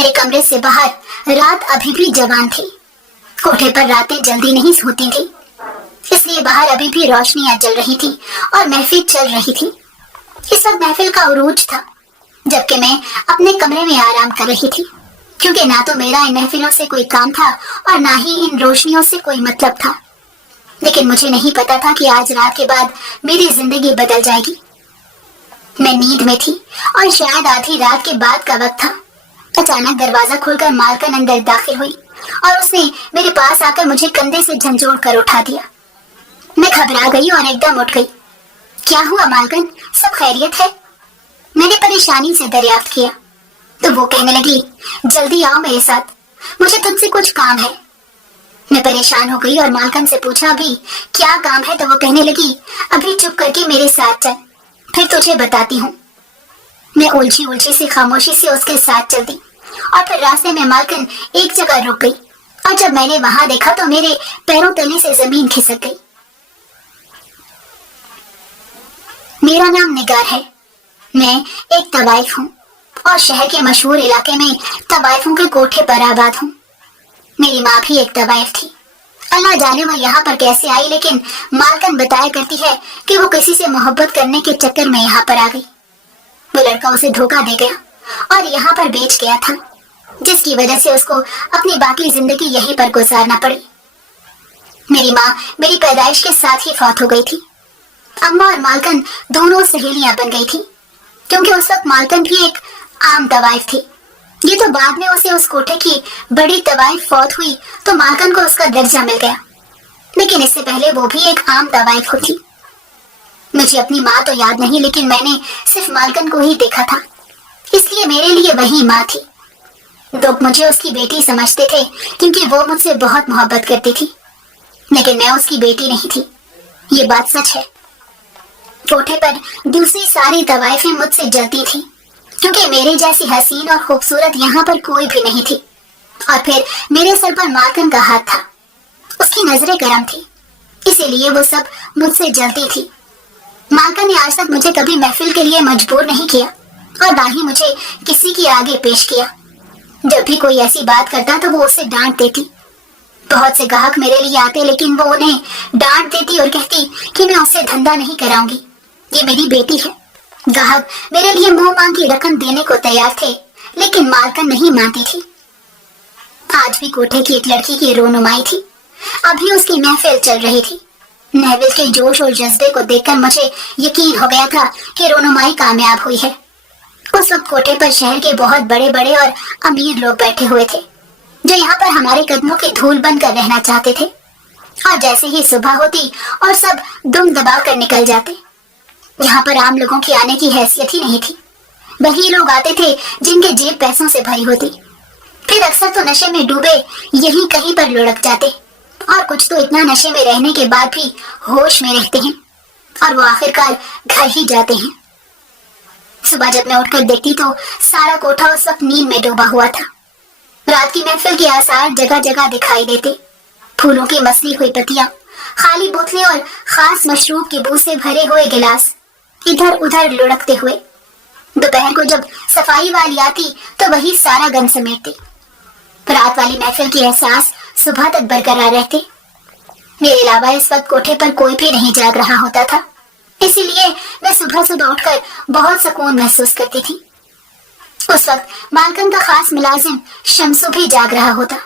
मेरे कमरे से बाहर रात अभी भी जवान थी। कोठे पर रातें जल्दी नहीं होती थी, इसलिए बाहर अभी भी रोशनियां जल रही थी और महफिल चल रही थी। इस वक्त महफिल का उरूज था, जबकि मैं अपने कमरे में आराम कर रही थी, क्योंकि ना तो मेरा इन महफिलों से कोई काम था और ना ही इन रोशनियों से कोई मतलब था। लेकिन मुझे नहीं पता था कि आज रात के बाद मेरी जिंदगी बदल जाएगी। मैं नींद में थी और शायद आधी रात के बाद का वक्त था। अचानक दरवाजा खोलकर मालकिन अंदर दाखिल हुई और उसने मेरे पास आकर मुझे कंधे से झंझोड़ कर उठा दिया। मैं घबरा गई और एकदम उठ गई। क्या हुआ मालकिन, सब खैरियत है? मैंने परेशानी से दरियाफ्त किया तो वो कहने लगी, जल्दी आओ मेरे साथ, मुझे तुझसे कुछ काम है। मैं परेशान हो गई और मालकिन से पूछा, अभी क्या काम है? तो वो कहने लगी, अभी चुप करके मेरे साथ चल, फिर तुझे बताती हूँ। मैं उलझी उलझी से खामोशी से उसके साथ चलती और फिर रास्ते में मालकिन एक जगह रुक गई और जब मैंने वहां देखा तो मेरे पैरों तले से जमीन खिसक गई। मेरा नाम निगार है, मैं एक तवाइफ हूँ और शहर के मशहूर इलाके में तवाइफों के कोठे पर आबाद हूँ। मेरी माँ भी एक तवाइफ थी। अल्लाह जाने वो यहाँ पर कैसे आई, लेकिन मालकिन बताया करती है कि वो किसी से मोहब्बत करने के चक्कर में यहाँ पर आ गई। वो लड़का उसे धोखा दे गया और यहाँ पर बेच गया था, जिसकी वजह से उसको अपनी बाकी जिंदगी यहीं पर गुजारना पड़ी। मेरी माँ मेरी पैदाइश के साथ ही फौत हो गई थी। अम्मा और मालकिन दोनों सहेलियां बन गई थी, क्योंकि उस वक्त मालकिन भी एक आम तवाइफ थी। ये तो बाद में उसे उस कोठे की बड़ी तवाइफ फौत हुई तो मालकिन को उसका दर्जा मिल गया, लेकिन इससे पहले वो भी एक आम तवाइफ थी। मुझे अपनी माँ तो याद नहीं, लेकिन मैंने सिर्फ मालकिन को ही देखा था, इसलिए मेरे लिए वही माँ थी। लोग मुझे उसकी बेटी समझते थे क्योंकि वो मुझसे बहुत मोहब्बत करती थी, लेकिन मैं उसकी बेटी नहीं थी, ये बात सच है। कोठे पर दूसरी सारी तवाइफें मुझसे जलती थी, क्योंकि मेरे जैसी हसीन और खूबसूरत यहाँ पर कोई भी नहीं थी। और फिर मेरे सर पर मालकिन का हाथ था, उसकी नजरें गर्म थी, इसीलिए वो सब मुझसे जलती थी। मालकिन ने आज तक मुझे कभी महफिल के लिए मजबूर नहीं किया और ना ही मुझे किसी के आगे पेश किया। जब भी कोई ऐसी बात करता तो वो उसे डांट देती। बहुत से ग्राहक मेरे लिए आते, लेकिन वो उन्हें डांट देती और कहती कि मैं उससे धंधा नहीं कराऊंगी, ये मेरी बेटी है। ग्राहक मेरे लिए मुंह मांगी रकम देने को तैयार थे, लेकिन मालकिन नहीं मानती थी। आज भी कोठे की एक लड़की की रोनुमाई थी। अभी उसकी महफिल चल रही थी। महफिल के जोश और जज्बे को देखकर मुझे यकीन हो गया था कि रोनुमाई कामयाब हुई है। उस वक्त कोठे पर शहर के बहुत बड़े बड़े और अमीर लोग बैठे हुए थे, जो यहाँ पर हमारे कदमों की धूल बनकर रहना चाहते थे। और जैसे ही सुबह होती और सब दुम दबा कर निकल जाते। यहाँ पर आम लोगों की आने की हैसियत ही नहीं थी। वही लोग आते थे जिनके जेब पैसों से भरी होती। फिर अक्सर तो नशे में डूबे यहीं कहीं पर लुढ़क जाते, और कुछ तो इतना नशे में रहने के बाद भी होश में रहते हैं और वो आखिरकार घर ही जाते हैं। सुबह जब मैं उठकर देखती तो सारा कोठा उस वक्त नींद में डूबा हुआ था। रात की महफिल के आसार जगह जगह दिखाई देते। फूलों की मसली हुई पत्तियां, खाली बोतलें और खास मशरूब के बू से भरे हुए गिलास इधर उधर लुढ़कते हुए। दोपहर को जब सफाई वाली आती तो वही सारा गंद समेटती। रात वाली महफिल की एहसास सुबह तक बरकरार रहते। मेरे अलावा इस वक्त कोठे पर कोई भी नहीं जाग रहा होता था, इसीलिए मैं सुबह सुबह उठकर बहुत सुकून महसूस करती थी। उस वक्त मालकिन का खास मुलाजिम शमसू भी जाग रहा होता।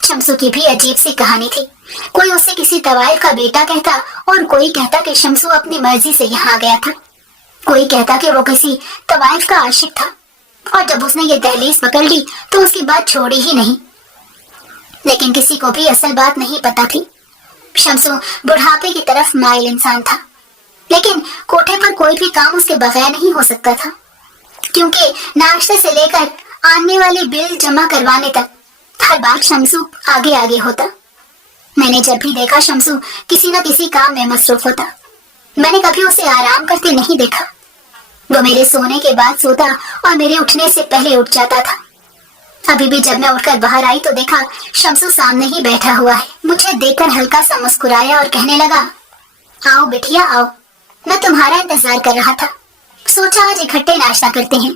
शमसू की भी अजीब सी कहानी थी। कोई उसे किसी तवाइफ का बेटा कहता और कोई कहता कि शमसू अपनी मर्जी से यहाँ आ गया था। कोई कहता कि वो किसी तवाइफ का आशिक था और जब उसने ये दहलीज पकड़ ली तो उसकी बात छोड़ी ही नहीं। लेकिन किसी को भी असल बात नहीं पता थी। शमसू बुढ़ापे की तरफ माइल इंसान था, लेकिन कोठे पर कोई भी काम उसके बगैर नहीं हो सकता था, क्योंकि नाश्ते से लेकर आने वाले बिल जमा करवाने तक हर बार शमसू आगे आगे होता। मैंने जब भी देखा शमसू किसी न किसी काम में मसरूफ होता। मैंने कभी उसे आराम करते नहीं देखा। वो मेरे सोने के बाद सोता और मेरे उठने से पहले उठ जाता था। अभी भी जब मैं उठकर बाहर आई तो देखा शमसू सामने ही बैठा हुआ है। मुझे देखकर हल्का सा मुस्कुराया और कहने लगा, आओ बिटिया आओ, मैं तुम्हारा इंतजार कर रहा था, सोचा आज इकट्ठे नाश्ता करते हैं।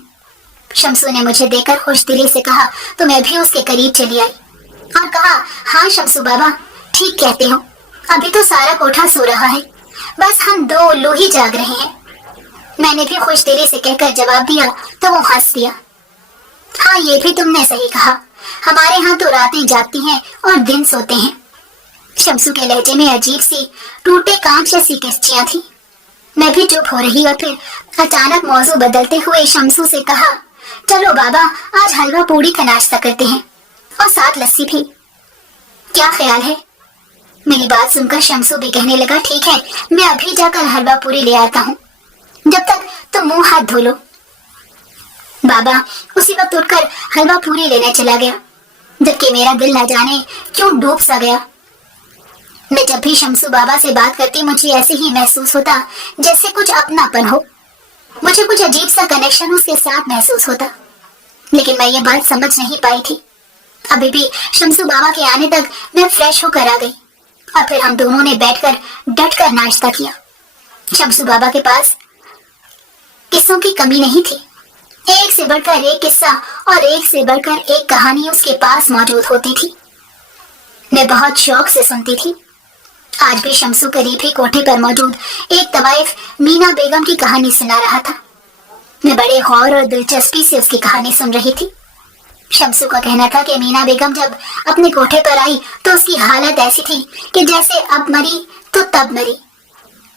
शमसू ने मुझे देखकर खुश दिली से कहा तो मैं भी उसके करीब चली आई और कहा, हाँ शमसू बाबा, ठीक कहते हो, अभी तो सारा कोठा सो रहा है, बस हम दो उल्लू ही जाग रहे हैं। मैंने भी खुश दिली से कहकर जवाब दिया तो वो हंस दिया। हाँ, ये भी तुमने सही कहा, हमारे यहाँ तो रातें जागती हैं और दिन सोते हैं। शमसू के लहजे में अजीब सी टूटे कांच जैसी किस्तियां थी। मैं भी चुप हो रही और फिर अचानक मौजू बदलते हुए शमसू से कहा, चलो बाबा, आज हलवा पूड़ी का नाश्ता करते हैं और साथ लस्सी भी, क्या ख्याल है? मेरी बात सुनकर शमसू भी कहने लगा, ठीक है, मैं अभी जाकर हलवा पूड़ी ले आता हूँ, जब तक तुम मुंह हाथ धो लो। बाबा उसी वक्त उठकर हलवा पूड़ी लेने चला गया, जबकि मेरा दिल न जाने क्यों डूब सा गया। मैं जब भी शमसू बाबा से बात करती मुझे ऐसे ही महसूस होता जैसे कुछ अपनापन हो, मुझे कुछ अजीब सा कनेक्शन उसके साथ महसूस होता, लेकिन मैं ये बात समझ नहीं पाई थी। अभी भी शमसू बाबा के आने तक मैं फ्रेश होकर आ गई और फिर हम दोनों ने बैठकर डट कर नाश्ता किया। शमसू बाबा के पास किस्सों की कमी नहीं थी, एक से बढ़कर एक किस्सा और एक से बढ़कर एक कहानी उसके पास मौजूद होती थी। मैं बहुत शौक से सुनती थी। आज भी शमसू करीब ही कोठे पर मौजूद एक तवाइफ मीना बेगम की कहानी सुना रहा था। मैं बड़े गौर और दिलचस्पी से उसकी कहानी सुन रही थी। शमसू का कहना था कि मीना बेगम जब अपने कोठे पर आई तो उसकी हालत ऐसी थी कि जैसे अब मरी तो तब मरी।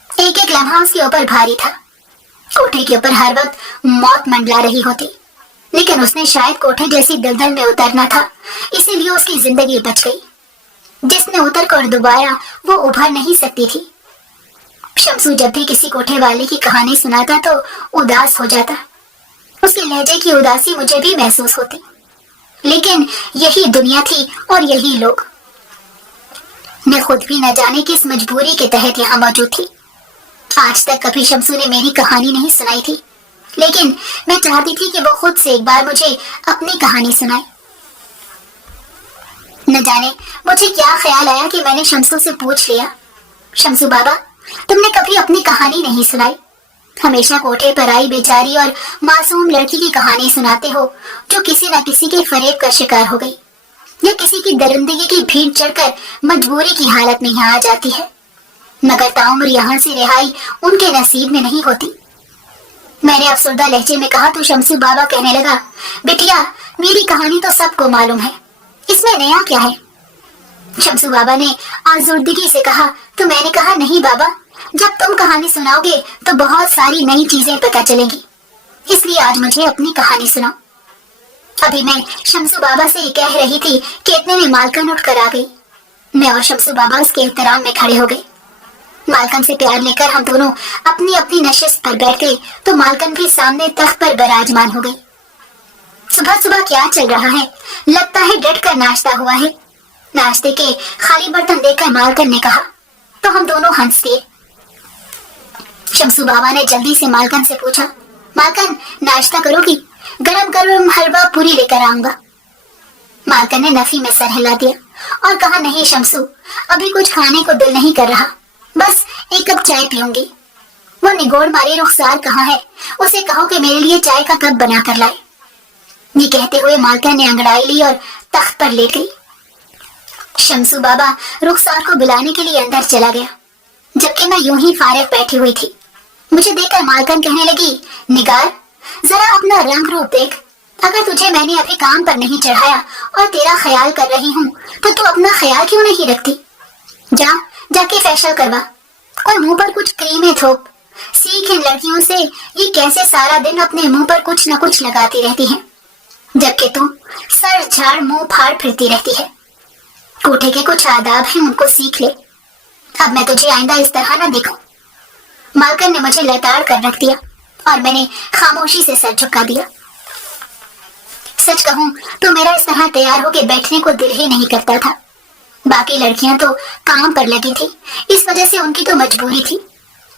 एक एक लम्हा उसके ऊपर भारी था। कोठे के ऊपर हर वक्त मौत मंडला रही होती, लेकिन उसने शायद कोठे जैसी दलदल में उतरना था, इसीलिए उसकी जिंदगी बच गई। जिसने उतर कर दोबारा वो उभर नहीं सकती थी। शमसू जब भी किसी कोठे वाले की कहानी सुनाता तो उदास हो जाता। उसके लहजे की उदासी मुझे भी महसूस होती, लेकिन यही दुनिया थी और यही लोग। मैं खुद भी न जाने किस मजबूरी के तहत यहाँ मौजूद थी। आज तक कभी शमसू ने मेरी कहानी नहीं सुनाई थी, लेकिन मैं चाहती थी कि वो खुद से एक बार मुझे अपनी कहानी सुनाए। न जाने मुझे क्या ख्याल आया कि मैंने शमसू से पूछ लिया, शमसू बाबा, तुमने कभी अपनी कहानी नहीं सुनाई? हमेशा कोठे पर आई बेचारी और मासूम लड़की की कहानी सुनाते हो जो किसी न किसी के फरेब का शिकार हो गई या किसी की दरिंदगी की भीड़ चढ़कर मजबूरी की हालत में यहाँ आ जाती है, मगर ताउम्र यहाँ से रिहाई उनके नसीब में नहीं होती। मैंने अफसरदा लहजे में कहा तो शमसू बाबा कहने लगा, बिटिया, मेरी कहानी तो सबको मालूम है, इसमें नया क्या है? शमसू बाबा ने आज़ुर्दगी से कहा तो मैंने कहा, नहीं बाबा, जब तुम कहानी सुनाओगे तो बहुत सारी नई चीजें पता चलेंगी, इसलिए आज मुझे अपनी कहानी सुनाओ। अभी मैं शमसू बाबा से कह रही थी कि इतने में मालकन उठकर आ गई। मैं और शमसू बाबा उसके एहतराम में खड़े हो गए। मालकन से प्यार लेकर हम दोनों अपनी अपनी नशिस्त पर बैठ गए तो मालकन भी सामने तख्त पर विराजमान हो गई। सुबह सुबह क्या चल रहा है? लगता है डट कर नाश्ता हुआ है। नाश्ते के खाली बर्तन देखकर मालकन ने कहा तो हम दोनों हंस दिए। शमसू बाबा ने जल्दी से मालकन से पूछा, मालकन, नाश्ता करोगी? गरम गरम हलवा पूरी लेकर आऊंगा। मालकन ने नफी में सर हिला दिया और कहा, नहीं शमसू, अभी कुछ खाने को दिल नहीं कर रहा, बस एक कप चाय पीऊंगी। वो निगोड़ मारे, रुखसार कहाँ है? उसे कहो कि मेरे लिए चाय का कप बना कर लाए। ये कहते हुए मालकन ने अंगड़ाई ली और तख्त पर लेट गई। शमसू बाबा रुखसार को बुलाने के लिए अंदर चला गया, जबकि मैं यूं ही फारिग बैठी हुई थी। मुझे देखकर मालकन कहने लगी, निगार, जरा अपना रंग रूप देख। अगर तुझे मैंने अभी काम पर नहीं चढ़ाया और तेरा ख्याल कर रही हूँ तो तू अपना ख्याल क्यों नहीं रखती? जाके फेशियल करवा और मुंह पर कुछ क्रीमें थोप। सीख इन लड़कियों से ये कैसे सारा दिन अपने मुंह पर कुछ न कुछ लगाती रहती हैं, जबकि तू सर झाड़ मुंह फाड़ फिरती रहती है। कोठे के कुछ आदाब हैं, उनको सीख ले। अब मैं तुझे आइंदा इस तरह न देखूं। मालकन ने मुझे लताड़ कर रख दिया और मैंने खामोशी से सर झुका दिया। सच कहूं तो मेरा इस तरह तैयार होकर बैठने को दिल ही नहीं करता था। बाकी लड़कियां तो काम पर लगी थी, इस वजह से उनकी तो मजबूरी थी,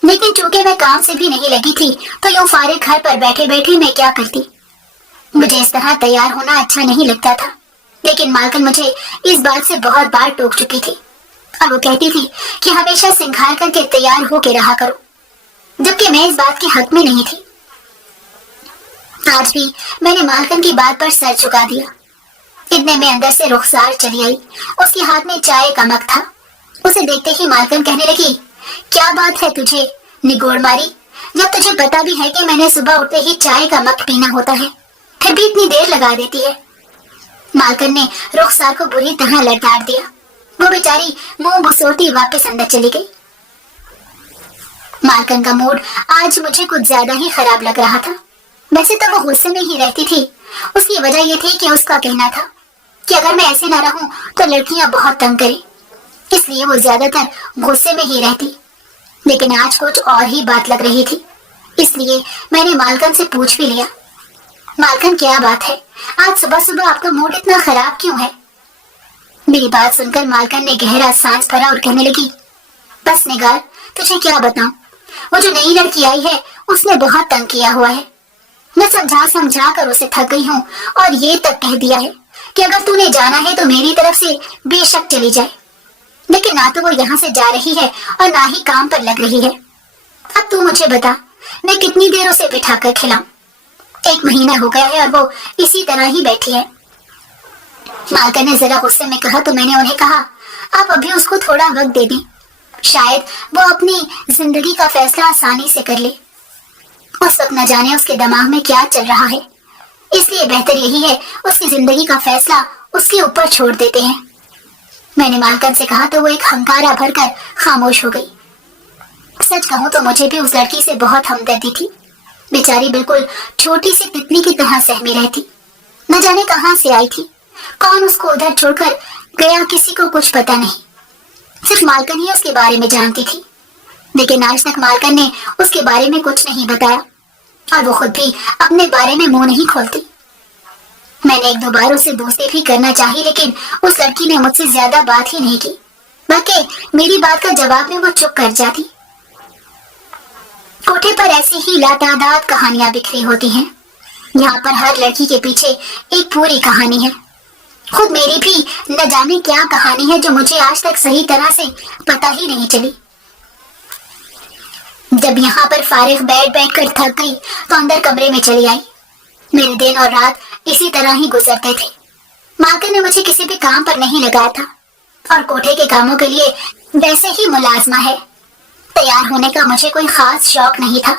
लेकिन चूंकि मैं काम से भी नहीं लगी थी तो यूं फारिग घर पर बैठे बैठे मैं क्या करती। मुझे इस तरह तैयार होना अच्छा नहीं लगता था, लेकिन मालकन मुझे इस बात से बहुत बार टोक चुकी थी और वो कहती थी कि हमेशा सिंगार करके तैयार होके रहा करो, जबकि मैं इस बात के हक में नहीं थी। آج بھی میں نے مالکن کی بات پر سر جھکا دیا۔ اتنے میں اندر سے رخسار چلی آئی۔ اس کے ہاتھ میں چائے کا مگ تھا۔ اسے دیکھتے ہی مالکن کہنے لگی، کیا بات ہے تجھے نگوڑ ماری؟ جب تجھے پتا بھی ہے کہ میں نے صبح اٹھتے ہی چائے کا مگ پینا ہوتا ہے، پھر بھی اتنی دیر لگا دیتی ہے۔ مالکن نے رخسار کو بری طرح لڑکا دیا۔ وہ بیچاری منہ بسوتی واپس اندر چلی گئی۔ مالکن کا موڈ آج مجھے کچھ زیادہ ہی خراب لگ رہا تھا۔ ویسے تو وہ غصے میں ہی رہتی تھی۔ اس کی وجہ یہ تھی کہ اس کا کہنا تھا کہ اگر میں ایسے نہ رہوں تو لڑکیاں بہت تنگ کریں، اس لیے وہ زیادہ تر غصے میں ہی رہتی۔ لیکن آج کچھ اور ہی بات لگ رہی تھی، اس لیے میں نے مالکن سے پوچھ بھی لیا، مالکن کیا بات ہے؟ آج صبح صبح آپ کا موڈ اتنا خراب کیوں ہے؟ میری بات سن کر مالکن نے گہرا سانس بھرا اور کہنے لگی، بس نگار، تجھے کیا بتاؤں، وہ جو نئی لڑکی آئی ہے اس نے بہت تنگ کیا ہوا ہے۔ میں سمجھا کر اسے تھک گئی ہوں اور یہ تک کہہ دیا ہے کہ اگر تو نے جانا ہے تو میری طرف سے بے شک چلی جائے، لیکن نہ تو وہ یہاں سے جا رہی ہے اور نہ ہی کام پر لگ رہی ہے۔ اب تو مجھے بتا، میں کتنی دیر اسے بٹھا کر کھلاؤں؟ 1 مہینہ ہو گیا ہے اور وہ اسی طرح ہی بیٹھی ہے۔ مالکن نے ذرا غصے میں کہا تو میں نے انہیں کہا، آپ ابھی اس کو تھوڑا وقت دے دیں، شاید وہ اپنی زندگی کا فیصلہ آسانی سے کر لے۔ اس وقت نہ جانے اس کے دماغ میں کیا چل رہا ہے، اس لیے بہتر یہی ہے اس کی زندگی کا فیصلہ اس کے اوپر چھوڑ دیتے ہیں۔ میں نے مالکن سے کہا تو وہ ایک ہنکارا بھر کر خاموش ہو گئی۔ سچ کہوں تو مجھے بھی اس لڑکی سے بہت ہمدردی تھی۔ بیچاری بالکل چھوٹی سی تتلی کی طرح سہمی رہتی، نہ جانے کہاں سے آئی تھی، کون اس کو ادھر چھوڑ کر گیا کسی کو کچھ پتا نہیں، صرف مالکن ہی اس کے بارے میں جانتی تھی۔ لیکن آج تک مالکن نے اس کے بارے میں کچھ نہیں بتایا اور وہ خود بھی اپنے بارے میں منہ نہیں کھولتی۔ میں نے 1-2 بار اسے دوستی بھی کرنا چاہی، لیکن اس لڑکی نے مجھ سے زیادہ بات ہی نہیں کی، بلکہ میری بات کا جواب میں وہ چپ کر جاتی۔ کوٹھے پر ایسی ہی لاتعداد کہانیاں بکھری ہوتی ہیں۔ یہاں پر ہر لڑکی کے پیچھے ایک پوری کہانی ہے۔ خود میری بھی نہ جانے کیا کہانی ہے جو مجھے آج تک صحیح طرح سے پتہ ہی نہیں چلی۔ جب یہاں پر فارغ بیٹھ کر تھک گئی تو اندر کمرے میں چلی آئی۔ میرے دن اور رات اسی طرح ہی گزرتے تھے۔ مالکن نے مجھے کسی بھی کام پر نہیں لگایا تھا اور کوٹھے کے کاموں کے لیے ویسے ہی ملازمہ ہے۔ تیار ہونے کا مجھے کوئی خاص شوق نہیں تھا۔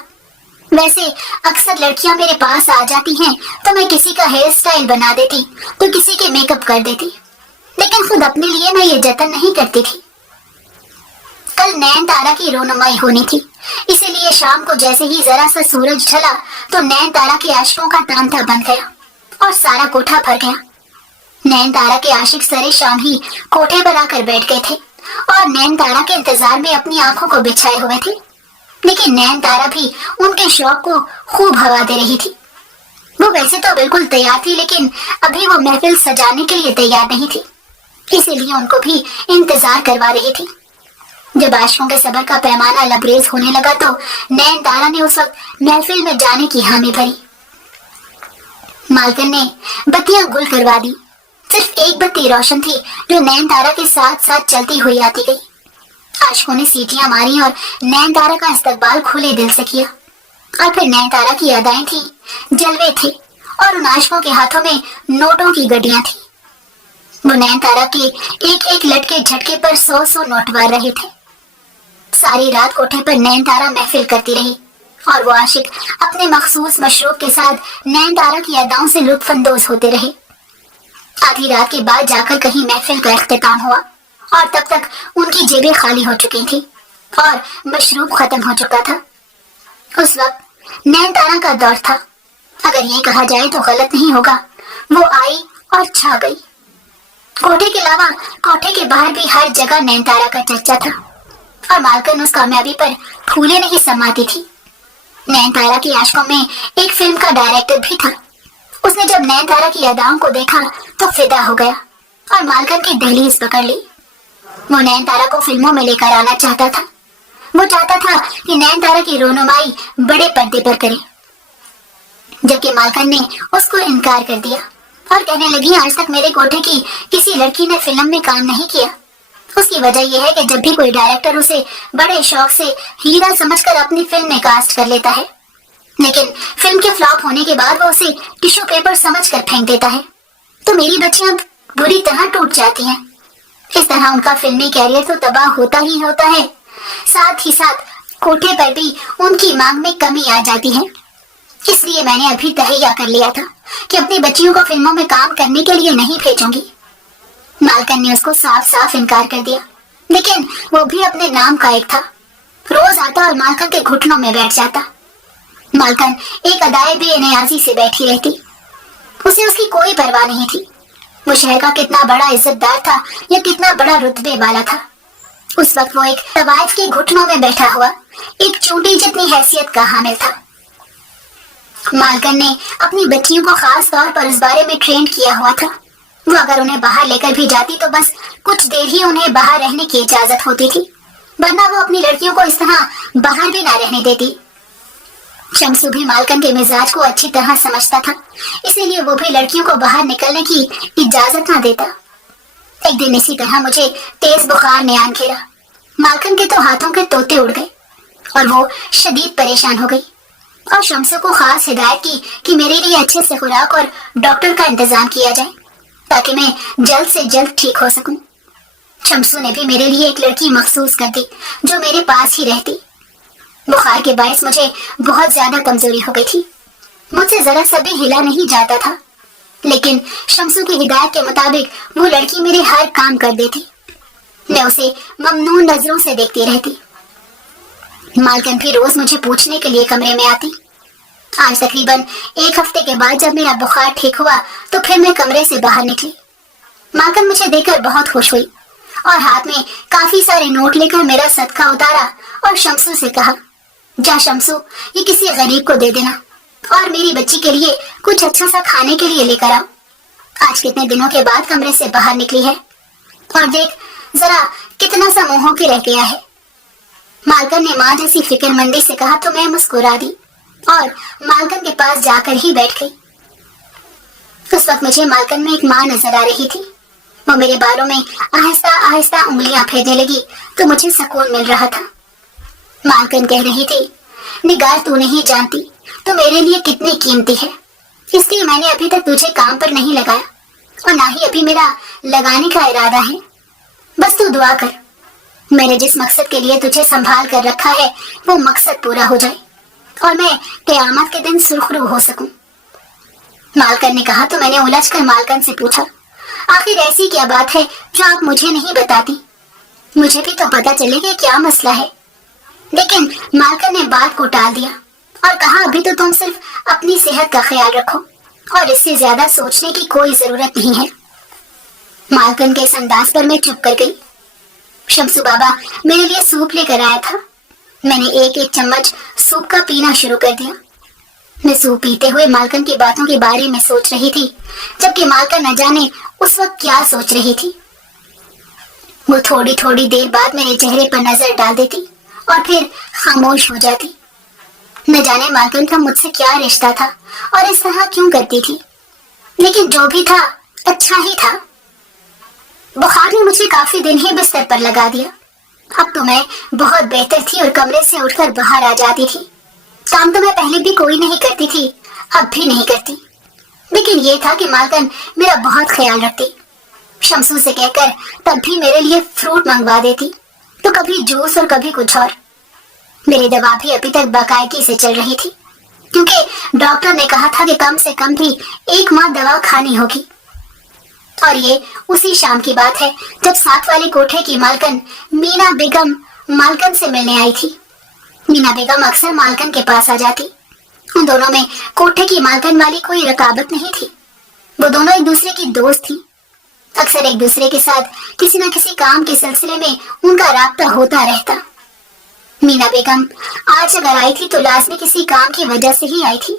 ویسے اکثر لڑکیاں میرے پاس آ جاتی ہیں تو میں کسی کا ہیئر سٹائل بنا دیتی تو کسی کے میک اپ کر دیتی، لیکن خود اپنے لیے میں یہ جتن نہیں کرتی تھی۔ کل نین تارا کی رونمائی ہونی تھی، اسی لیے شام کو جیسے ہی ذرا سا سورج ڈھلا تو نین تارا کے عاشقوں کا تانتا بند گیا اور سارا کوٹھا بھر گیا۔ نین تارا کے عاشق سرے شام ہی کوٹھے پر آ کر بیٹھ گئے تھے اور نین تارا کے انتظار میں اپنی آنکھوں کو بچھائے ہوئے تھے، لیکن نین تارا بھی ان کے شوق کو خوب ہوا دے رہی تھی۔ وہ ویسے تو بالکل تیار تھی، لیکن ابھی وہ محفل سجانے کے لیے تیار نہیں تھی، اسی لیے ان کو بھی انتظار کروا رہی تھی۔ جب عاشقوں کے صبر کا پیمانہ لبریز ہونے لگا تو نین تارا نے اس وقت محفل میں جانے کی حامی بھری۔ مالکن نے بتیاں گل کروا دی، صرف ایک بتی روشن تھی جو نین تارا کے ساتھ ساتھ چلتی ہوئی آتی گئی۔ عاشقوں نے سیٹیاں ماری اور نین تارا کا استقبال کھلے دل سے کیا، اور پھر نین تارا کی ادائیں تھی، جلوے تھے اور ان عاشقوں کے ہاتھوں میں نوٹوں کی گڈیاں تھیں۔ وہ نین تارا کے ایک ایک لٹکے جھٹکے پر 100 نوٹ وار رہے تھے۔ ساری رات کوٹھے پر نین تارا محفل کرتی رہی اور وہ عاشق اپنے مخصوص مشروب کے ساتھ نین تارا کی اداؤں سے لطف اندوز ہوتے رہے۔ آدھی رات کے بعد جا کر کہیں محفل کا اختتام ہوا اور تب تک ان کی جیبیں خالی ہو چکی تھی اور مشروب ختم ہو چکا تھا۔ اس وقت نین تارا کا دور تھا، اگر یہ کہا جائے تو غلط نہیں ہوگا، وہ آئی اور چھا گئی۔ کوٹھے کے علاوہ کوٹھے کے باہر بھی ہر جگہ نین تارا کا چرچا تھا اور مالکن اس کامیابی پر پھولے نہیں سماتی تھی۔ نین تارا کے عاشقوں میں ایک فلم کا ڈائریکٹر بھی تھا۔ اس نے جب نین تارا کی اداؤں کو دیکھا تو فدا ہو گیا اور مالکن کی دہلیز پکڑ لی۔ وہ نین تارا کو فلموں میں لے کر آنا چاہتا تھا۔ وہ چاہتا تھا کہ نین تارا کی رونمائی بڑے پردے پر کرے، جبکہ مالکن نے اس کو انکار کر دیا اور کہنے لگی، آج تک میرے کوٹھے کی کسی لڑکی نے فلم میں کام نہیں کیا۔ اس کی وجہ یہ ہے کہ جب بھی کوئی ڈائریکٹر اسے بڑے شوق سے ہیرا سمجھ کر اپنی فلم میں کاسٹ کر لیتا ہے، لیکن فلم کے فلاپ ہونے کے بعد وہ اسے ٹشو پیپر سمجھ کر پھینک دیتا ہے تو میری بچیاں بری طرح ٹوٹ جاتی ہیں۔ اس طرح ان کا فلمی کیریئر تو تباہ ہوتا ہی ہوتا ہے، ساتھ ہی ساتھ کوٹھے پر بھی ان کی مانگ میں کمی آ جاتی ہے۔ اس لیے میں نے ابھی تہیہ کر لیا تھا کہ اپنی بچیوں کو فلموں میں کام کرنے کے لیے نہیں بھیجوں گی۔ مالکن نے اس کو صاف صاف انکار کر دیا، لیکن وہ بھی اپنے نام کا ایک تھا۔ روز آتا اور مالکن کے گھٹنوں میں بیٹھ جاتا۔ مالکن ایک ادائے بے نیازی سے بیٹھی رہتی، اسے اس کی کوئی پرواہ نہیں تھی۔ وہ شہر کا کتنا بڑا عزت دار تھا یا کتنا بڑا رتبے والا تھا، اس وقت وہ ایک طوائف کے گھٹنوں میں بیٹھا ہوا ایک چونٹی جتنی حیثیت کا حامل تھا۔ مالکن نے اپنی بچیوں کو خاص طور پر اس بارے میں ٹرین کیا ہوا تھا، وہ اگر انہیں باہر لے کر بھی جاتی تو بس کچھ دیر ہی انہیں باہر رہنے کی اجازت ہوتی تھی، ورنہ وہ اپنی لڑکیوں کو اس طرح باہر بھی نہ رہنے دیتی۔ شمسو بھی مالکن کے مزاج کو اچھی طرح سمجھتا تھا، اسی لیے وہ بھی لڑکیوں کو باہر نکلنے کی اجازت نہ دیتا۔ ایک دن اسی طرح مجھے تیز بخار نے آن گھیرا۔ مالکن کے تو ہاتھوں کے طوطے اڑ گئے اور وہ شدید پریشان ہو گئی، اور شمسو کو خاص ہدایت کی کہ میرے لیے اچھے سے خوراک اور ڈاکٹر کا انتظام کیا جائے تاکہ میں جلد سے جلد ٹھیک ہو سکوں۔ شمسو نے بھی میرے لیے ایک لڑکی مخصوص کر دی جو میرے پاس ہی رہتی۔ بخار کے باعث مجھے بہت زیادہ کمزوری ہو گئی تھی، مجھ سے ذرا سا بھی ہلا نہیں جاتا تھا، لیکن شمسو کی ہدایت کے مطابق وہ لڑکی میرے ہر کام کر دیتی۔ میں اسے ممنون نظروں سے دیکھتی رہتی۔ مالکن بھی روز مجھے پوچھنے کے لیے کمرے میں آتی۔ آج تقریباً ایک ہفتے کے بعد جب میرا بخار ٹھیک ہوا تو پھر میں کمرے سے باہر نکلی۔ مالکن مجھے دیکھ کر بہت خوش ہوئی اور ہاتھ میں کافی سارے نوٹ لے کر میرا صدقہ اتارا اور شمسو سے کہا، جا شمسو، یہ کسی غریب کو دے دینا اور میری بچی کے لیے کچھ اچھا سا کھانے کے لیے لے کر آؤ۔ آج کتنے دنوں کے بعد کمرے سے باہر نکلی ہے اور دیکھ ذرا کتنا سا منہ ہو کے رہ گیا ہے۔ مالکن نے ماں جیسی فکر مندی سے کہا تو میں مسکرا دی اور مالکن کے پاس جا کر ہی بیٹھ گئی۔ اس وقت مجھے مالکن میں ایک ماں نظر آ رہی تھی۔ وہ میرے بالوں میں آہستہ آہستہ انگلیاں پھیرنے لگی تو مجھے سکون مل رہا تھا۔ مالکن کہہ رہی تھی، نگار تو نہیں جانتی تو میرے لیے کتنی قیمتی ہے، اس لیے میں نے ابھی تک تجھے کام پر نہیں لگایا اور نہ ہی ابھی میرا لگانے کا ارادہ ہے۔ بس تو دعا کر، میں نے جس مقصد کے لیے تجھے سنبھال کر رکھا ہے وہ مقصد پورا ہو جائے اور میں قیامت کے دن سرخرو ہو سکوں۔ مالکن نے کہا تو میں نے الجھ کر مالکن سے پوچھا، آخر ایسی کیا بات ہے جو آپ مجھے نہیں بتاتی؟ مجھے بھی تو پتا چلے کہ کیا مسئلہ ہے۔ لیکن مالکن نے بات کو ٹال دیا اور کہا، ابھی تو تم صرف اپنی صحت کا خیال رکھو اور اس سے زیادہ سوچنے کی کوئی ضرورت نہیں ہے۔ مالکن کے اس انداز پر میں چپ کر گئی۔ شمسو بابا میرے لیے سوپ لے کر آیا تھا، میں نے ایک ایک چمچ سوپ کا پینا شروع کر دیا۔ میں سوپ پیتے ہوئے مالکن کی باتوں کے بارے میں سوچ رہی تھی، جبکہ مالکن نہ جانے اس وقت کیا سوچ رہی تھی۔ وہ تھوڑی تھوڑی دیر بعد میرے چہرے پر نظر ڈال دیتی اور پھر خاموش ہو جاتی۔ نہ جانے مالکن کا مجھ سے کیا رشتہ تھا اور اس طرح کیوں کرتی تھی، لیکن جو بھی تھا اچھا ہی تھا۔ بخار نے مجھے کافی دن ہی بستر پر لگا دیا۔ اب تو میں بہت بہتر تھی اور کمرے سے اٹھ کر باہر آ جاتی تھی۔ کام تو میں پہلے بھی کوئی نہیں کرتی تھی، اب بھی نہیں کرتی، لیکن یہ تھا کہ مالکن میرا بہت خیال رکھتی۔ شمسو سے کہہ کر تب بھی میرے لیے فروٹ منگوا دیتی، تو کبھی جوس اور کبھی کچھ اور۔ میری دوا بھی ابھی تک باقاعدگی سے چل رہی تھی، کیونکہ ڈاکٹر نے کہا تھا کہ کم سے کم بھی 1 ماہ دوا کھانی ہوگی۔ اور یہ اسی شام کی بات ہے جب ساتھ والے کوٹھے کی مالکن مینا بیگم مالکن سے ملنے آئی تھی۔ مینا بیگم اکثر مالکن کے پاس آ جاتی، ان دونوں میں کوٹھے کی مالکن والی کوئی رکابت نہیں تھی، وہ دونوں ایک دوسرے کی دوست تھی۔ اکثر ایک دوسرے کے ساتھ کسی نہ کسی کام کے سلسلے میں ان کا رابطہ ہوتا رہتا۔ مینا بیگم آج اگر آئی تھی تو لازمی کسی کام کی وجہ سے ہی آئی تھی،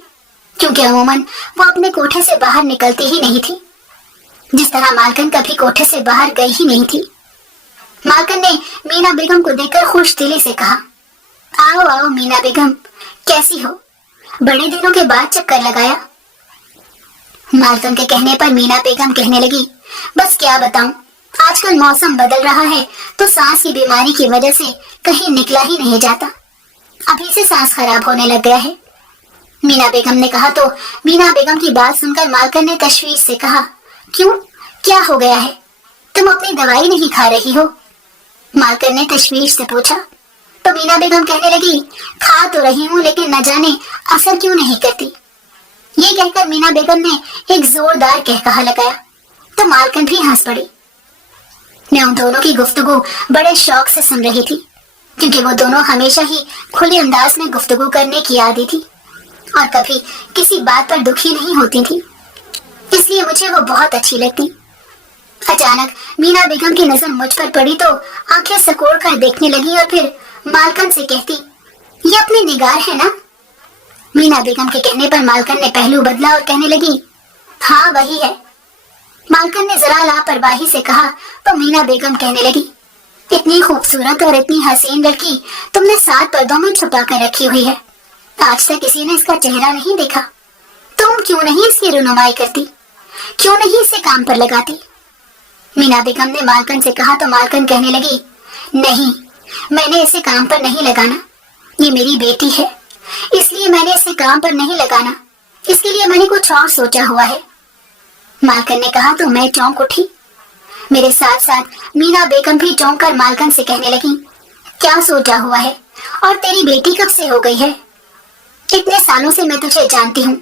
کیونکہ عموماً وہ اپنے کوٹھے سے باہر نکلتی ہی نہیں تھی، جس طرح مالکن کبھی کوٹھے سے باہر گئی ہی نہیں تھی۔ مالکن نے مینا بیگم کو دیکھ کر خوش دلی سے کہا، آؤ آؤ مینا بیگم، کیسی ہو؟ بڑے دنوں کے بعد چکر لگایا۔ مالکن کے کہنے پر مینا بیگم کہنے لگی، بس کیا بتاؤں، آج کل موسم بدل رہا ہے تو سانس کی بیماری کی وجہ سے کہیں نکلا ہی نہیں جاتا، ابھی سے سانس خراب ہونے لگ گیا ہے۔ मीना बेगम ने कहा तो मीना बेगम की बात सुनकर मालकन ने तशवीश से कहा, क्यों, क्या हो गया है? तुम अपनी दवाई नहीं खा रही हो? मालकन ने तशवीश से पूछा। तो मीना बेगम कहने लगी, खा तो रही हूँ लेकिन न जाने असर क्यों नहीं करती। ये कहकर मीना बेगम ने एक जोरदार कहकहा लगाया तो मालकन भी हंस पड़ी। मैं उन दोनों की गुफ्तगू बड़े शौक से सुन रही थी, क्योंकि वो दोनों हमेशा ही खुले अंदाज में गुफ्तगू करने की आदी थी और कभी किसी बात पर दुखी नहीं होती थी, इसलिए मुझे वो बहुत अच्छी लगती। अचानक मीना बेगम की नजर मुझ पर पड़ी तो आंखें सकोड़ कर देखने लगी और फिर मालकन से कहती, ये अपनी निगार है ना? मीना बेगम के कहने पर मालकन ने पहलू बदला और कहने लगी, हाँ वही है। मालकन ने जरा लापरवाही से कहा तो मीना बेगम कहने लगी, इतनी खूबसूरत और इतनी हसीन लड़की तुमने 7 पर्दों में छुपा कर रखी हुई है, आज तक किसी ने इसका चेहरा नहीं देखा। तुम क्यों नहीं इसकी रुनुमाई करती, क्यों नहीं इसे काम पर लगाती? मीना बेगम ने मालकन से कहा तो मालकन कहने लगी, नहीं, मैंने इसे काम पर नहीं लगाना, ये मेरी बेटी है, इसलिए मैंने इसे काम पर नहीं लगाना, इसके लिए मैंने कुछ और सोचा हुआ है। मालकन ने कहा तो मैं चौंक उठी। मेरे साथ साथ मीना बेगम भी चौंक कर मालकन से कहने लगी, क्या सोचा हुआ है और तेरी बेटी कब से हो गई है? इतने सालों से मैं तुझे जानती हूँ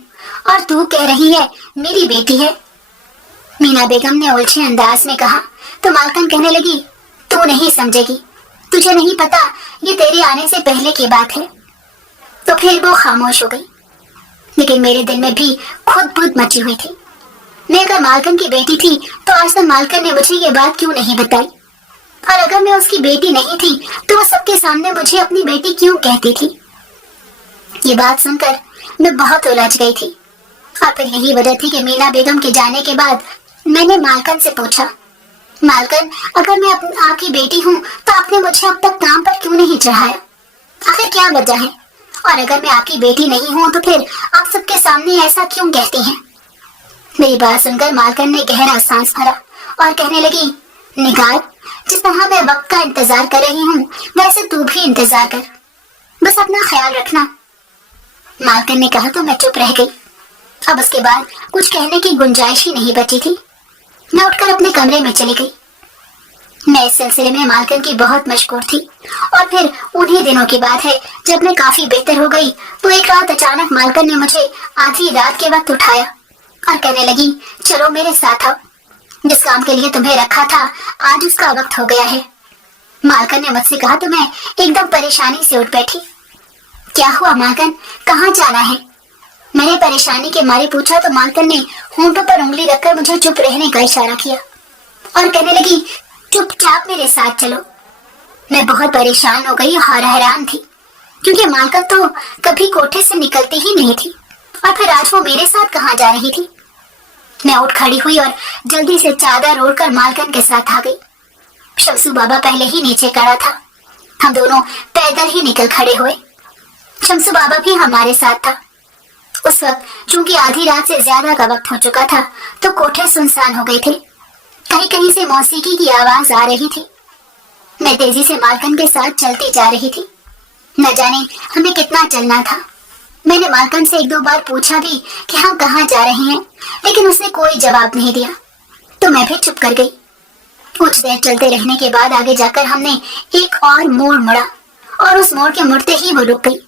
और तू कह रही है मेरी बेटी है। मीना बेगम ने उलझे अंदाज में कहा तो मालकन कहने लगी, तू नहीं समझेगी, तुझे नहीं पता, ये तेरे आने से पहले की बात है। तो फिर वो खामोश हो गई, लेकिन मेरे दिल में भी खुद बुद मची हुई थी। मैं अगर मालकन की बेटी थी तो आज तक मालकन ने मुझे ये बात क्यों नहीं बताई, और अगर मैं उसकी बेटी नहीं थी तो वो सबके सामने मुझे अपनी बेटी क्यों कहती थी? ये बात सुनकर मैं बहुत उलझ गई थी और फिर यही वजह थी कि मीना बेगम के जाने के बाद मैंने मालकन से पूछा, मालकन, अगर मैं आपकी बेटी हूँ तो आपने मुझे अब तक काम पर क्यों नहीं चढ़ाया? आखिर क्या वजह है? और अगर मैं आपकी बेटी नहीं हूँ तो फिर आप सबके सामने ऐसा क्यों कहती हैं? मेरी बात सुनकर मालकन ने गहरा सांस भरा और कहने लगी, निगार, जिस तरह मैं वक्त का इंतजार कर रही हूँ वैसे तू भी इंतजार कर, बस अपना ख्याल रखना। मालकन ने कहा तो मैं चुप रह गई। अब उसके बाद कुछ कहने की गुंजाइश ही नहीं बची थी। मैं उठकर अपने कमरे में चली गई। मैं इस सिलसिले में मालकन की बहुत मशहूर थी और फिर उन्हीं दिनों की बात है जब मैं काफी बेहतर हो गई तो एक रात अचानक मालकन ने मुझे आधी रात के वक्त उठाया और कहने लगी, चलो मेरे साथ आओ, जिस काम के लिए तुम्हें रखा था आज उसका वक्त हो गया है। मालकन ने मुझसे कहा तो मैं एकदम परेशानी से उठ बैठी। क्या हुआ मालकन, कहाँ जाना है? मैंने परेशानी के मारे पूछा तो मालकन ने होंठों पर उंगली रखकर मुझे चुप रहने का इशारा किया और कहने लगी, चुपचाप मेरे साथ चलो। मैं बहुत परेशान हो गई और हैरान थी, क्योंकि मालकन तो कभी कोठे से निकलती ही नहीं थी और फिर आज वो मेरे साथ कहाँ जा रही थी। मैं उठ खड़ी हुई और जल्दी से चादर ओढ़कर मालकन के साथ आ गई। शमसू बाबा पहले ही नीचे खड़ा था। हम दोनों पैदल ही निकल खड़े हुए। शमसू बाबा भी हमारे साथ था। उस वक्त चूंकि आधी रात से ज्यादा का वक्त हो चुका था तो कोठे सुनसान हो गए थे। कहीं कहीं से मौसीकी की आवाज आ रही थी। मैं तेजी से मालकन के साथ चलती जा रही थी। न जाने हमें कितना चलना था। मैंने मालकन से 1-2 बार पूछा भी कि हम कहाँ जा रहे हैं, लेकिन उसने कोई जवाब नहीं दिया तो मैं भी चुप कर गई। कुछ देर चलते रहने के बाद आगे जाकर हमने एक और मोड़ मुड़ा और उस मोड़ के मुड़ते ही वो रुक गई।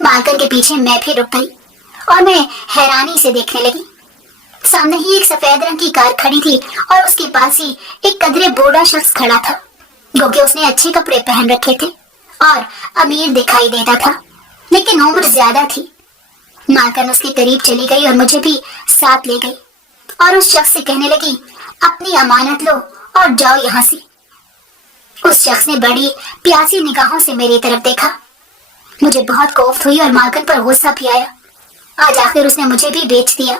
मालकन के पीछे मैं भी रुक गई और मैं हैरानी से देखने लगी। सामने ही एक सफेद रंग की कार खड़ी थी और उसके पास ही एक कदरे बूढ़ा शख्स खड़ा था, क्योंकि उसने अच्छे कपड़े पहन रखे थे और अमीर दिखाई देता था, लेकिन उम्र ज्यादा थी। मालकन उसके करीब चली गई और मुझे भी साथ ले गई और उस शख्स से कहने लगी, अपनी अमानत लो और जाओ यहाँ से। उस शख्स ने बड़ी प्यासी निगाहों से मेरी तरफ देखा। मुझे बहुत कोफ्त हुई और मालकन पर गुस्सा भी आया। आज आखिर उसने मुझे भी बेच दिया,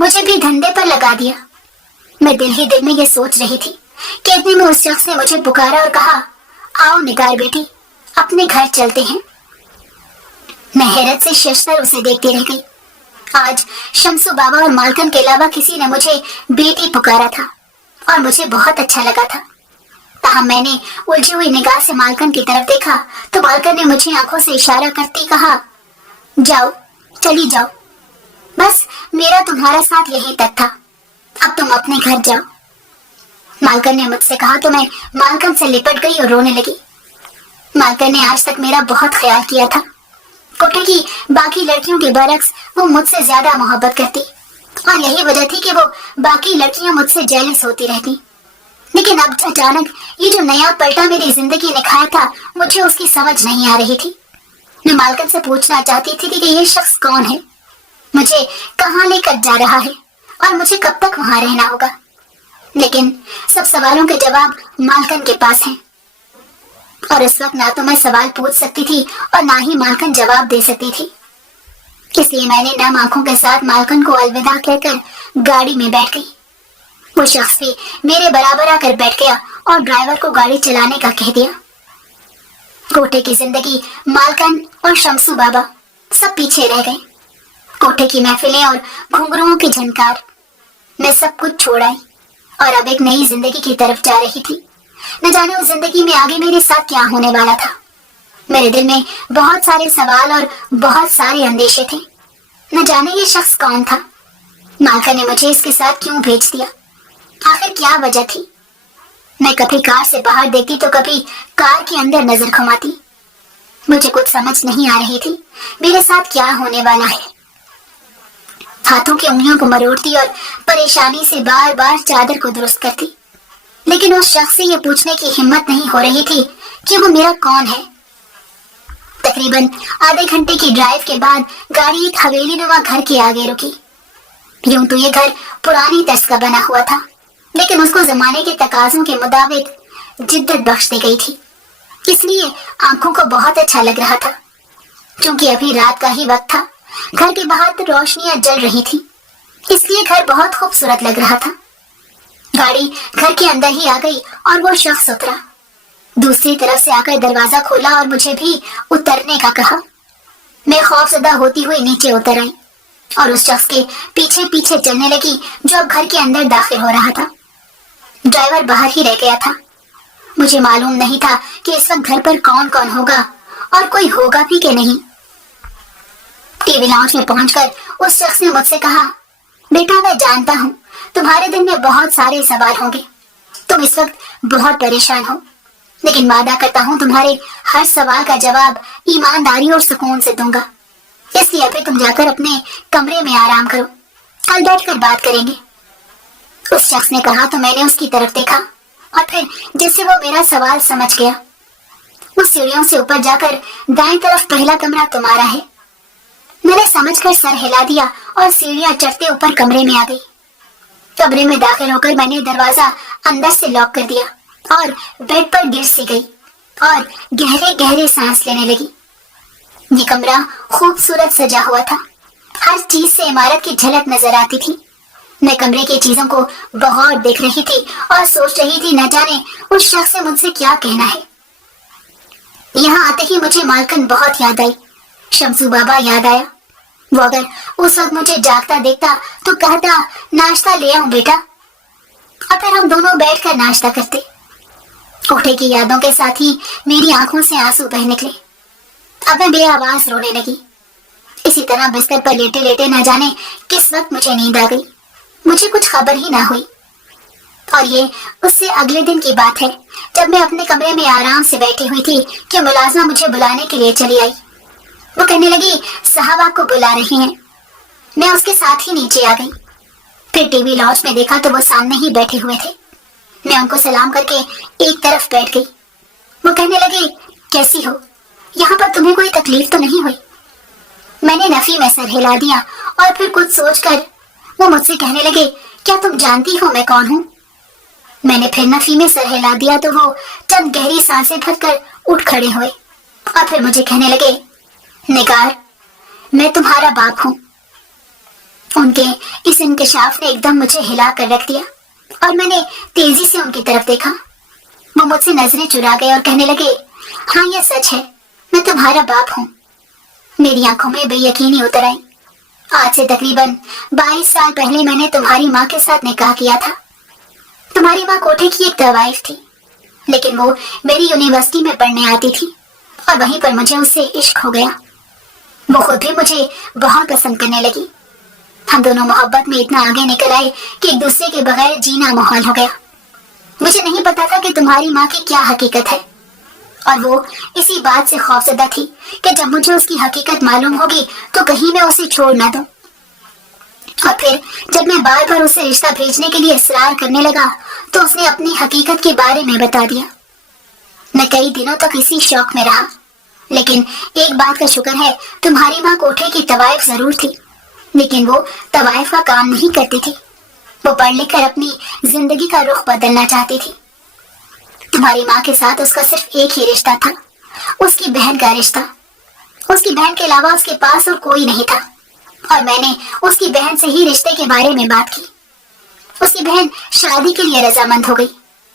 मुझे भी धंधे पर लगा दिया। मैं दिल ही दिल में ये सोच रही थी कि इतने में उस शख्स ने मुझे पुकारा और कहा, आओ निगार बेटी, अपने घर चलते हैं। मैं हैरत से शशतर उसे देखती रह गई। आज शमसू बाबा और मालकन के अलावा किसी ने मुझे बेटी पुकारा था और मुझे बहुत अच्छा लगा था। ताहम मैंने उलझी हुई निगाह से मालकन की तरफ देखा तो मालकन ने मुझे आंखों से इशारा करती कहा, जाओ चली जाओ। बस मेरा तुम्हारा साथ यही तक था, अब तुम अपने घर जाओ। मालकन ने मुझसे कहा तो मैं मालकन से लिपट गई और रोने लगी। मालकन ने आज तक मेरा बहुत ख्याल किया था। कोठे की बाकी लड़कियों के बरक्स वो मुझसे ज्यादा मोहब्बत करती और यही वजह थी कि वो बाकी लड़कियां मुझसे जेलस होती रहती। लेकिन अब अचानक ये जो नया पलटा मेरी जिंदगी ने खाया था, मुझे उसकी समझ नहीं आ रही थी। मैं मालकन से पूछना चाहती थी कि ये शख्स कौन है, मुझे कहाँ लेकर जा रहा है और मुझे कब तक वहां रहना होगा। लेकिन सब सवालों के जवाब मालकन के पास हैं और इस वक्त ना तो मैं सवाल पूछ सकती थी और ना ही मालकन जवाब दे सकती थी। इसलिए मैंने नम आंखों के साथ मालकन को अलविदा कहकर गाड़ी में बैठ गई। वो शख्स भी मेरे बराबर आकर बैठ गया और ड्राइवर को गाड़ी चलाने का कह दिया। कोठे की जिंदगी, मालकन और शमसू बाबा सब पीछे रह गए। कोठे की महफिलें और घुंघरुओं की झनकार, मैं सब कुछ छोड़ आई और अब एक नई जिंदगी की तरफ जा रही थी। न जाने उस जिंदगी में आगे मेरे साथ क्या होने वाला था। मेरे दिल में बहुत सारे सवाल और बहुत सारे अंदेशे थे। न जाने ये शख्स कौन था, मालकन ने मुझे इसके साथ क्यों भेज दिया, आखिर क्या वजह थी। मैं कभी कार से बाहर देखती तो कभी कार के अंदर नजर घुमाती। मुझे कुछ समझ नहीं आ रही थी मेरे साथ क्या होने वाला है। हाथों की उंगलियों को मरोड़ती और परेशानी से बार बार चादर को दुरुस्त करती, लेकिन उस शख्स से ये पूछने की हिम्मत नहीं हो रही थी कि वो मेरा कौन है। तकरीबन आधे घंटे की ड्राइव के बाद गाड़ी एक हवेली नुमा घर के आगे रुकी। यूं तो ये घर पुरानी तर्ज का बना हुआ था, लेकिन उसको जमाने के तकाजों के मुताबिक जिद्दत बख्श दी गई थी, इसलिए आंखों को बहुत अच्छा लग रहा था। क्योंकि अभी रात का ही वक्त था, घर के बाहर तो रोशनियां जल रही थी, इसलिए घर बहुत खूबसूरत लग रहा था। गाड़ी घर के अंदर ही आ गई और वो शख्स उतरा। दूसरी तरफ से आकर दरवाजा खोला और मुझे भी उतरने का कहा। मैं खौफजदा होती हुई नीचे उतर आई और उस शख्स के पीछे पीछे चलने लगी जो अब घर के अंदर दाखिल हो रहा था। ड्राइवर बाहर ही रह गया था। मुझे मालूम नहीं था कि इस वक्त घर पर कौन कौन होगा और कोई होगा भी कि नहीं। टीवी लाउंज में पहुंचकर उस शख्स ने मुझसे कहा, बेटा मैं जानता हूँ तुम्हारे दिल में बहुत सारे सवाल होंगे, तुम इस वक्त बहुत परेशान हो, लेकिन वादा करता हूँ तुम्हारे हर सवाल का जवाब ईमानदारी और सुकून से दूंगा। इसलिए अभी तुम जाकर अपने कमरे में आराम करो, कल बैठकर बात करेंगे। उस शख्स ने कहा तो मैंने उसकी तरफ देखा और फिर जिससे वो मेरा सवाल समझ गया। उस सीढ़ियों से ऊपर जाकर दाएं तरफ पहला कमरा तुम्हारा है। मैंने समझकर सर हिला दिया और सीढ़ियां चढ़ते ऊपर कमरे में आ गई। कमरे में दाखिल होकर मैंने दरवाजा अंदर से लॉक कर दिया और बेड पर गिर सी गई और गहरे गहरे सांस लेने लगी। ये कमरा खूबसूरत सजा हुआ था, हर चीज से इमारत की झलक नजर आती थी। मैं कमरे की चीजों को बहुत देख रही थी और सोच रही थी न जाने उस शख्स से मुझसे क्या कहना है। यहाँ आते ही मुझे मालकन बहुत याद आई, शमसू बाबा याद आया। वो अगर उस वक्त मुझे जागता देखता तो कहता, नाश्ता ले आऊं बेटा, और फिर हम दोनों बैठकर नाश्ता करते। कोठे की यादों के साथ ही मेरी आंखों से आंसू बह निकले। अब मैं बेआवाज रोने लगी। इसी तरह बिस्तर पर लेटे लेटे न जाने किस वक्त मुझे नींद आ गई, मुझे कुछ खबर ही ना हुई। और ये उससे अगले दिन की बात है, जब मैं अपने कमरे में आराम से बैठी हुई थी कि मुलाजमा मुझे बुलाने के लिए चली आई। वो कहने लगी, साहब आपको बुला रही हैं। मैं उसके साथ ही नीचे आ गई। फिर टीवी लॉन्च में देखा तो वो सामने ही बैठे हुए थे। मैं उनको सलाम करके एक तरफ बैठ गई। वो कहने लगे, कैसी हो, यहाँ पर तुम्हें कोई तकलीफ तो नहीं हुई? मैंने नफी में सर हिला दिया और फिर कुछ सोचकर वो मुझसे कहने लगे, क्या तुम जानती हो मैं कौन हूँ? मैंने फिर नफी में सर हिला दिया तो वो चंद गहरी सांसें भरकर उठ खड़े हुए और फिर मुझे कहने लगे, निगार, मैं तुम्हारा बाप हूँ। उनके इस इंकशाफ ने एकदम मुझे हिला कर रख दिया और मैंने तेजी से उनकी तरफ देखा। वो मुझसे नजरें चुरा गए और कहने लगे, हाँ ये सच है, मैं तुम्हारा बाप हूँ। मेरी आंखों में बेयकीनी उतर आई। आज से तकरीबन 22 साल पहले मैंने तुम्हारी माँ के साथ निकाह किया था। तुम्हारी माँ कोठे की एक दवाइफ थी, लेकिन वो मेरी यूनिवर्सिटी में पढ़ने आती थी और वहीं पर मुझे उससे इश्क हो गया। वो खुद भी मुझे बहुत पसंद करने लगी। हम दोनों मोहब्बत में इतना आगे निकल आए कि एक दूसरे के बगैर जीना मुहाल हो गया। मुझे नहीं पता था कि तुम्हारी माँ की क्या हकीकत है, और वो इसी बात से खौफजदा थी कि जब मुझे उसकी हकीकत मालूम होगी तो कहीं मैं उसे छोड़ ना दूं। और फिर जब मैं बार बार उसे रिश्ता भेजने के लिए इसरार करने लगा तो उसने अपनी हकीकत के बारे में बता दिया। मैं कई दिनों तक इसी शौक में रहा, लेकिन एक बात का शुक्र है, तुम्हारी माँ कोठे की तवाइफ जरूर थी, लेकिन वो तवाइफ का काम नहीं करती थी। वो पढ़ लिख कर अपनी जिंदगी का रुख बदलना चाहती थी। तुम्हारी माँ के साथ उसका सिर्फ एक ही रिश्ता था, उसकी बहन का रिश्ता। उसकी बहन के अलावा उसके पास और कोई नहीं था, और मैंने उसकी बहन से ही रिश्ते के बारे में बात की। उसकी बहन शादी के लिए रजामंद हो गई,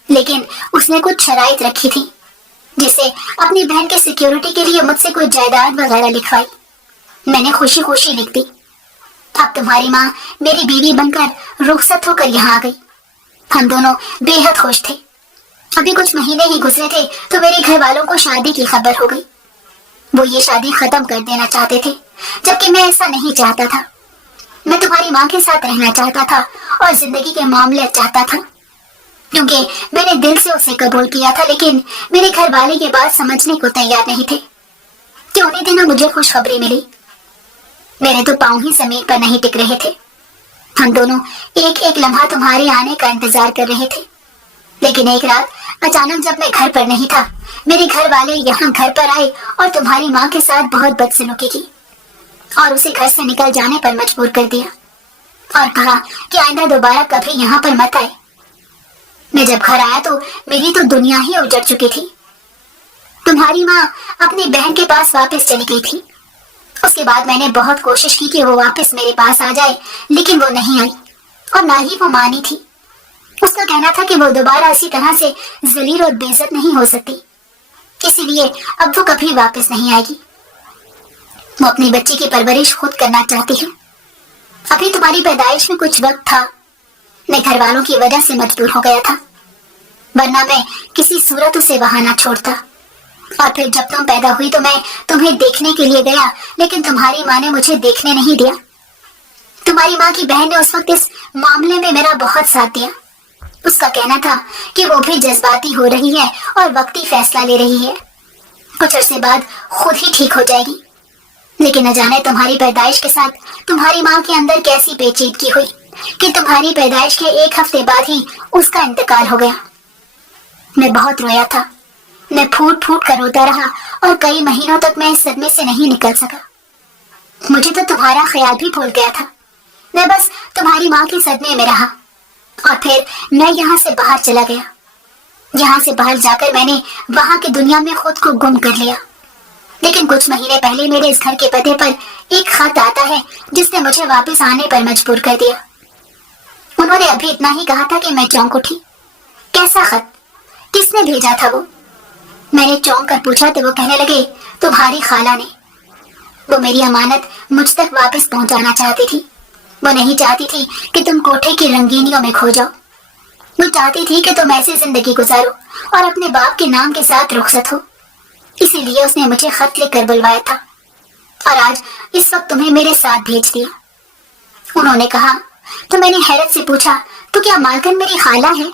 लेकिन उसने कुछ शराइत रखी थी, जिसे अपनी बहन के सिक्योरिटी के लिए मुझसे कोई जायदाद वगैरह लिखवाई। मैंने खुशी खुशी लिख दी। अब तुम्हारी माँ मेरी बीवी बनकर रुखसत होकर यहाँ आ गई। हम दोनों बेहद खुश थे। अभी कुछ महीने ही गुजरे थे तो मेरे घर वालों को शादी की खबर हो गई। वो ये शादी खत्म कर देना चाहते थे, जबकि मैं ऐसा नहीं चाहता था। मैं तुम्हारी माँ के साथ रहना चाहता था और जिंदगी के मामले चाहता था, क्योंकि मैंने दिल से उसे कबूल किया था। लेकिन मेरे घर वाले ये बात समझने को तैयार नहीं थे कि उन्हीं दिनों मुझे खुशखबरी मिली। मेरे तो पाँव ही जमीन पर नहीं टिक रहे थे। हम दोनों एक एक लम्हा तुम्हारे आने का इंतजार कर रहे थे, लेकिन एक रात अचानक जब मैं घर पर नहीं था, मेरे घर वाले यहाँ घर पर आए और तुम्हारी माँ के साथ बहुत बदसलूकी की और उसे घर से निकल जाने पर मजबूर कर दिया और कहा कि आइंदा दोबारा कभी यहाँ पर मत आए। मैं जब घर आया तो मेरी तो दुनिया ही उजड़ चुकी थी। तुम्हारी माँ अपनी बहन के पास वापस चली गई थी। उसके बाद मैंने बहुत कोशिश की कि वो वापस मेरे पास आ जाए, लेकिन वो नहीं आई और ना ही वो मानी थी। उसका कहना था कि वो दोबारा इसी तरह से जलील और बेइज्जत नहीं हो सकती, इसीलिए अब वो कभी वापस नहीं आएगी। वो अपनी बच्ची की परवरिश खुद करना चाहती है। अभी तुम्हारी पैदाइश में कुछ वक्त था, मैं घर वालों की वजह से मजबूर हो गया था, वरना मैं किसी सूरत उसे वहां ना छोड़ता। और फिर जब तुम पैदा हुई तो मैं तुम्हें देखने के लिए गया, लेकिन तुम्हारी माँ ने मुझे देखने नहीं दिया। तुम्हारी माँ की बहन ने उस वक्त इस मामले में मेरा बहुत साथ दिया। उसका कहना था कि वो भी जज्बाती हो रही है और वक्ती फैसला ले रही है, कुछ अरसे बाद खुद ही ठीक हो जाएगी। लेकिन न जाने तुम्हारी पैदाइश के साथ तुम्हारी माँ के अंदर कैसी पेचीदगी हुई कि तुम्हारी पैदाइश के एक हफ्ते बाद ही उसका इंतकाल हो गया। मैं बहुत रोया था। मैं फूट फूट कर रोता रहा और कई महीनों तक मैं इस सदमे से नहीं निकल सका। मुझे तो तुम्हारा ख्याल भी भूल गया था। मैं बस तुम्हारी माँ के सदमे में रहा और फिर मैं यहाँ से बाहर चला गया। यहाँ से बाहर जाकर मैंने वहाँ की दुनिया में खुद को गुम कर लिया। लेकिन कुछ महीने पहले मेरे इस घर के पते पर एक खत आता है जिसने मुझे वापस आने पर मजबूर कर दिया। उन्होंने अभी इतना ही कहा था कि मैं चौंक उठी। कैसा खत? किसने भेजा था वो? मैंने चौंक कर पूछा तो वो कहने लगे, तुम्हारी खाला ने। वो मेरी अमानत मुझ तक वापस पहुंचाना चाहती थी। वो नहीं चाहती थी कि तुम कोठे की रंगीनियों में खो जाओ। वो चाहती थी कि तुम ऐसी जिंदगी गुजारो और अपने बाप के नाम के साथ रुखसत हो। इसीलिए उसने मुझे खत लिखकर बुलवाया था और आज इस वक्त तुम्हें मेरे साथ भेज दिया। उन्होंने कहा तो मैंने हैरत से पूछा, तो क्या मालकन मेरी खाला है,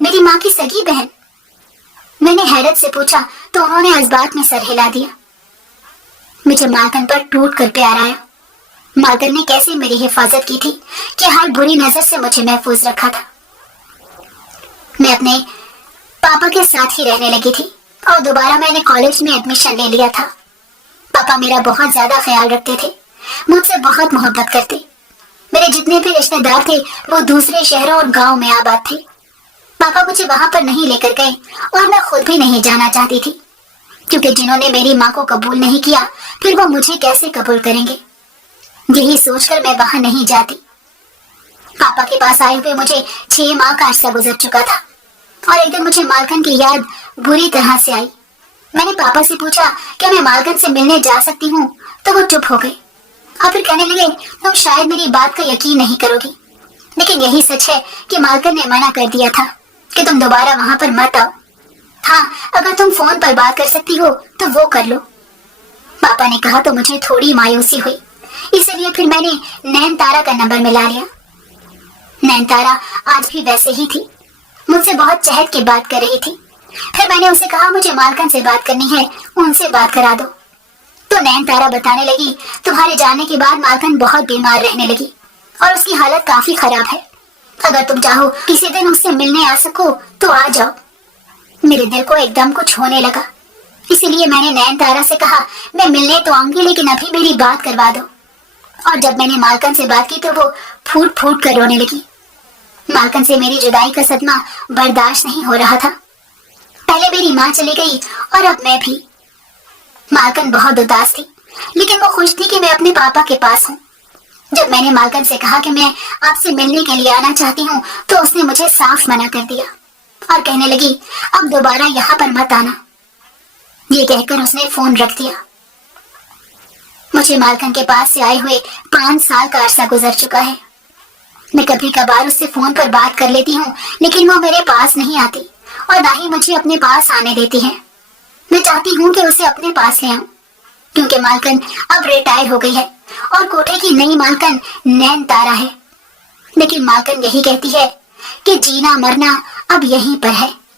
मेरी माँ की सगी बहन? मैंने हैरत से पूछा तो उन्होंने इस बात में सर हिला दिया। मुझे मालकन पर टूट कर प्यार आया। मालकन ने कैसे मेरी हिफाजत की थी कि हर बुरी नजर से मुझे महफूज रखा था। मैं अपने पापा के साथ ही रहने लगी थी और दोबारा मैंने कॉलेज में एडमिशन ले लिया था। पापा मेरा बहुत ज्यादा ख्याल रखते थे, मुझसे बहुत मोहब्बत करते। मेरे जितने भी रिश्तेदार थे वो दूसरे शहरों और गांव में आबाद थे। पापा मुझे वहां पर नहीं लेकर गए और मैं खुद भी नहीं जाना चाहती थी, क्योंकि जिन्होंने मेरी माँ को कबूल नहीं किया फिर वो मुझे कैसे कबूल करेंगे। यही सोचकर मैं वहां नहीं जाती। पापा के पास आए हुए मुझे 6 माह का अरसा गुजर चुका था और एक दिन मुझे मालकन की याद बुरी तरह से आई। मैंने पापा से पूछा क्या मैं मालकन से मिलने जा सकती हूँ, तो वो चुप हो गए और फिर कहने लगे, तुम शायद मेरी बात का यकीन नहीं करोगी, लेकिन यही सच है कि मालकन ने मना कर दिया था कि तुम दोबारा वहां पर मत आओ। हाँ, अगर तुम फोन पर बात कर सकती हो तो वो कर लो। पापा ने कहा तो मुझे थोड़ी मायूसी हुई, इसलिए फिर मैंने नैन तारा का नंबर मिला लिया। नैन तारा आज भी वैसे ही थी, मुझसे बहुत चहट के बात कर रही थी। फिर मैंने उसे कहा मुझे मालकन से बात करनी है, उनसे बात करा दो। तो नैन तारा बताने लगी, तुम्हारे जाने के बाद मालकन बहुत बीमार रहने लगी और उसकी हालत काफी खराब है। अगर तुम चाहो किसी दिन उससे मिलने आ सको तो आ जाओ। मेरे दिल को एकदम कुछ होने लगा, इसीलिए मैंने नैन तारा से कहा मैं मिलने तो आऊंगी, लेकिन अभी मेरी बात करवा दो। और जब मैंने मालकन से बात की तो वो फूट फूट कर रोने लगी। मालकन से मेरी जुदाई का सदमा बर्दाश्त नहीं हो रहा था। पहले मेरी माँ चली गई और अब मैं भी। मालकन बहुत उदास थी, लेकिन वो खुश थी कि मैं अपने पापा के पास हूँ। जब मैंने मालकन से कहा कि मैं आपसे मिलने के लिए आना चाहती हूँ तो उसने मुझे साफ मना कर दिया और कहने लगी अब दोबारा यहाँ पर मत आना। ये कहकर उसने फोन रख दिया। मुझे मालकन के पास से आए हुए 5 साल का अरसा गुजर चुका है। मैं कभी कभार उससे फोन पर बात कर लेती हूँ, लेकिन वो मेरे पास नहीं आती और ना ही मुझे अपने पास आने देती है। मैं चाहती हूँ कि उसे अपने पास ले आऊं, क्योंकि मालकन अब रिटायर हो गई है और कोठे की नई मालकन नैन तारा है। लेकिन मालकन यही कहती है कि जीना मरना अब यहीं पर है।